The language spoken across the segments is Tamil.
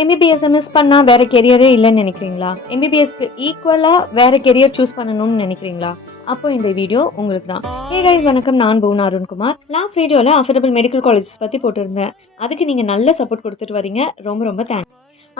எம்பிபிஎஸ் மிஸ் பண்ணா வேற கெரியரே இல்லைன்னு நினைக்கிறீங்களா? எம்பிபிஎஸ்க்கு ஈக்குவலா வேற கெரியர் சூஸ் பண்ணணும்னு நினைக்கிறீங்களா? அப்போ இந்த வீடியோ உங்களுக்கு தான். ஹே கைஸ், வணக்கம். நான் புவனா அருண்குமார். லாஸ்ட் வீடியோல அஃபோர்டபிள் மெடிக்கல் காலேஜஸ் பத்தி போட்டிருந்தேன். அதுக்கு நீங்க நல்ல சப்போர்ட் கொடுத்துட்டு வரீங்க. ரொம்ப ரொம்ப தேங்க்ஸ்.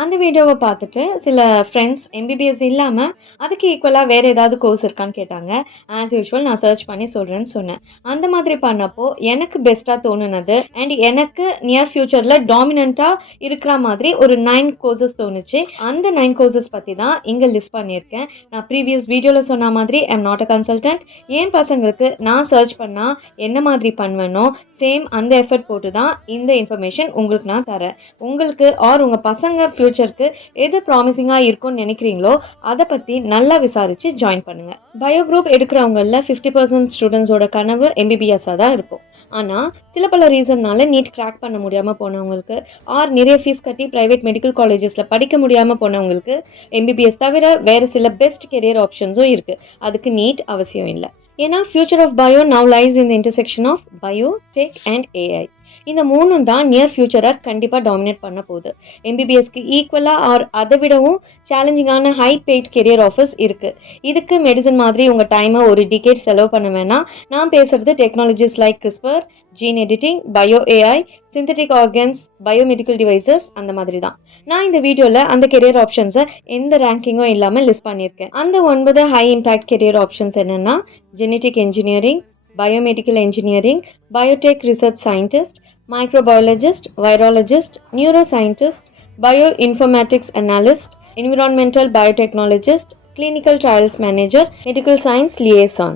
அந்த வீடியோவை பார்த்துட்டு சில ஃப்ரெண்ட்ஸ் எம்பிபிஎஸ் இல்லாமல் அதுக்கு ஈக்குவலாக வேறு ஏதாவது கோர்ஸ் இருக்கான்னு கேட்டாங்க. ஆஸ் யூஷுவல் நான் சர்ச் பண்ணி சொல்கிறேன்னு சொன்னேன். அந்த மாதிரி பண்ணப்போ எனக்கு பெஸ்ட்டாக தோணுனது அண்ட் எனக்கு நியர் ஃப்யூச்சரில் டாமினண்ட்டாக இருக்கிற மாதிரி ஒரு 9 கோர்சஸ் தோணுச்சு. அந்த 9 கோர்சஸ் பற்றி தான் இங்கே லிஸ்ட் பண்ணியிருக்கேன். நான் ப்ரீவியஸ் வீடியோவில் சொன்ன மாதிரி ஐம் நாட் அ கன்சல்டன்ட். என் பசங்களுக்கு நான் சர்ச் பண்ணால் என்ன மாதிரி பண்ணுவேனோ சேம் அந்த எஃபர்ட் போட்டு தான் இந்த இன்ஃபர்மேஷன் உங்களுக்கு நான் தரேன். உங்களுக்கு ஆர் உங்கள் பசங்க ஃபியூச்சருக்கு எது ப்ராமிசிங்காக இருக்கும்னு நினைக்கிறீங்களோ அதை பற்றி நல்லா விசாரித்து ஜாயின் பண்ணுங்கள். பயோ குரூப் எடுக்கிறவங்களில் 50% ஸ்டூடெண்ட்ஸோட கனவு எம்பிபிஎஸ்ஸாக தான் இருக்கும். ஆனால் சில பல ரீசன்னால நீட் கிராக் பண்ண முடியாமல் போனவங்களுக்கு ஆர் நிறைய ஃபீஸ் கட்டி ப்ரைவேட் மெடிக்கல் காலேஜஸில் படிக்க முடியாமல் போனவங்களுக்கு எம்பிபிஎஸ் தவிர வேறு சில பெஸ்ட் கெரியர் ஆப்ஷன்ஸும் இருக்குது. அதுக்கு நீட் அவசியம் இல்லை. ஏன்னா future of bio now lies in the intersection of bio, tech and AI. இந்த மூணும் தான் நியர் ஃபியூச்சரை கண்டிப்பாக டாமினேட் பண்ண போகுது. எம்பிபிஎஸ்க்கு ஈக்குவலாக ஆர் அதை விடவும் சேலஞ்சிங்கான ஹை பெய்ட் கெரியர் ஆஃபர்ஸ் இருக்குது. இதுக்கு மெடிசன் மாதிரி உங்கள் டைமை ஒரு டிகேட் செலவு பண்ண வேணாம். நான் பேசுகிறது technologies like CRISPR, gene editing, bio AI, synthetic organs, biomedical devices அந்த மாதிரி தான். நான் இந்த வீடியோவில் அந்த கெரியர் ஆப்ஷன்ஸை எந்த ரேங்கிங்கும் இல்லாமல் லிஸ்ட் பண்ணியிருக்கேன். அந்த 9 ஹை இம்பேக்ட் கெரியர் ஆப்ஷன்ஸ் என்னென்னா genetic engineering, biomedical engineering, Biotech research scientist, microbiologist, virologist, neuroscientist, bioinformatics analyst, environmental biotechnologist, clinical trials manager, medical science liaison.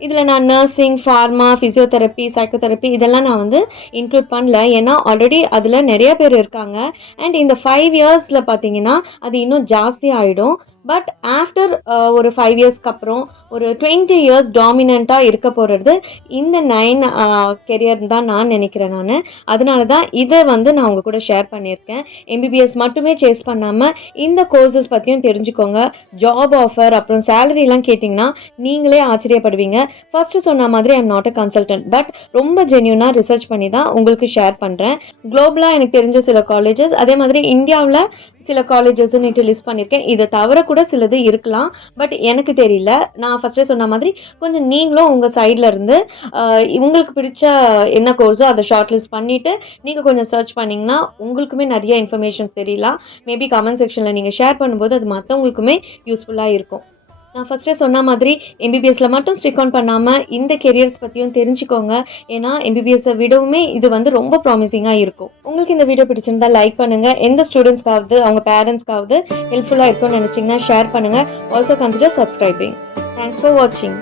இதில் நான் நர்சிங், ஃபார்மா, ஃபிசியோதெரப்பி, சைக்கோதெரப்பி இதெல்லாம் நான் இன்க்ளூட் பண்ணல. ஏன்னா ஆல்ரெடி அதில் நிறைய பேர் இருக்காங்க. அண்ட் இந்த 5 இயர்ஸில் பார்த்தீங்கன்னா அது இன்னும் ஜாஸ்தி ஆகிடும். பட் ஆஃப்டர் ஒரு 5 இயர்ஸ்க்கு அப்புறம் ஒரு 20 இயர்ஸ் டாமினண்ட்டாக இருக்க போகிறது இந்த 9 கெரியர் தான் நான் நினைக்கிறேன். அதனால தான் இதை நான் உங்கள் கூட ஷேர் பண்ணியிருக்கேன். எம்பிபிஎஸ் மட்டுமே சேஸ் பண்ணாமல் இந்த கோர்சஸ் பற்றியும் தெரிஞ்சுக்கோங்க. ஜாப் ஆஃபர் அப்புறம் சேலரிலாம் கேட்டிங்கன்னா நீங்களே ஆச்சரியப்படுவீங்க. ஃபர்ஸ்ட்டு சொன்ன மாதிரி I'm not a consultant, but ரொம்ப ஜென்யூனாக ரிசர்ச் பண்ணி தான் உங்களுக்கு ஷேர் பண்ணுறேன். குளோபலாக எனக்கு தெரிஞ்ச சில காலேஜஸ், அதே மாதிரி இந்தியாவில் சில காலேஜஸ் நேற்று லிஸ்ட் பண்ணியிருக்கேன். இதை தவிர கூட சிலது இருக்கலாம், பட் எனக்கு தெரியல. நான் ஃபஸ்ட்டே சொன்ன மாதிரி கொஞ்சம் நீங்களும் உங்கள் சைடில் இருந்து உங்களுக்கு பிடிச்ச என்ன கோர்ஸோ அதை ஷார்ட் லிஸ்ட் பண்ணிவிட்டு நீங்கள் கொஞ்சம் சர்ச் பண்ணிங்கன்னா உங்களுக்குமே நிறைய இன்ஃபர்மேஷன்ஸ் தெரியலாம். மேபி கமெண்ட் செக்ஷனில் நீங்கள் ஷேர் பண்ணும்போது அது மற்றவங்களுக்குமே யூஸ்ஃபுல்லாக இருக்கும். நான் ஃபஸ்ட்டே சொன்ன மாதிரி எம்பிபிஎஸ்ல மட்டும் ஸ்டிக் ஆன் பண்ணாமல் இந்த கெரியர்ஸ் பற்றியும் தெரிஞ்சுக்கோங்க. ஏன்னா எம்பிபிஎஸ்ஸை விடவுமே இது ரொம்ப ப்ராமிசிங்காக இருக்கும். உங்களுக்கு இந்த வீடியோ பிடிச்சிருந்தா லைக் பண்ணுங்கள். எந்த ஸ்டூடெண்ட்ஸ்க்காவது அவங்க பேரண்ட்ஸ்க்காவது ஹெல்ப்ஃபுல்லாக இருக்கும்னு நினச்சிங்கன்னா ஷேர் பண்ணுங்கள். Also consider subscribing. Thanks for வாட்சிங்.